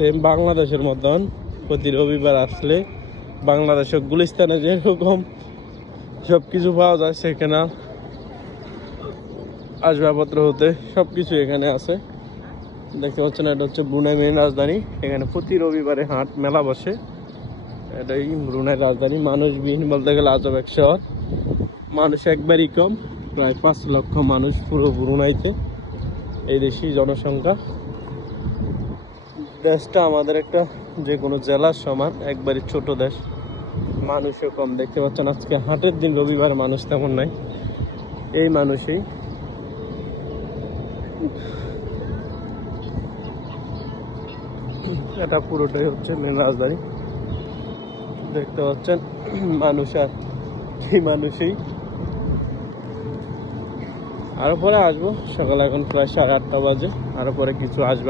Same বাংলাদেশের মতন প্রতি রবিবার আসলে বাংলাদেশের গুলিস্তানে যেরকম সবকিছু পাওয়া যায়, সেখানে আসবাবপত্র হতে সবকিছু এখানে আছে। দেখতে পাচ্ছেন এটা হচ্ছে ব্রুনাই মেইন রাজধানী। এখানে প্রতি রবিবারে হাট মেলা বসে। এটাই ব্রুনাইয়ের রাজধানী। মানুষবিহীন বলতে গেলে আজব এক শহর। মানুষ একবারই কম, প্রায় 5 লক্ষ মানুষ পুরো ব্রুনাইতে। এই দেশই জনসংখ্যা। দেশটা আমাদের একটা যে কোনো জেলার সমান, একবারই ছোট দেশ, মানুষও কম। দেখতে পাচ্ছেন আজকে হাটের দিন, রবিবার, মানুষ তেমন নাই। এই মানুষই এটা পুরোটাই হচ্ছে মেন রাজধানী। দেখতে পাচ্ছেন মানুষ আর কি মানুষই। আরো পরে আসবো, সকালে এখন প্রায় 8:30 বাজে। আরো পরে কিছু আসবে।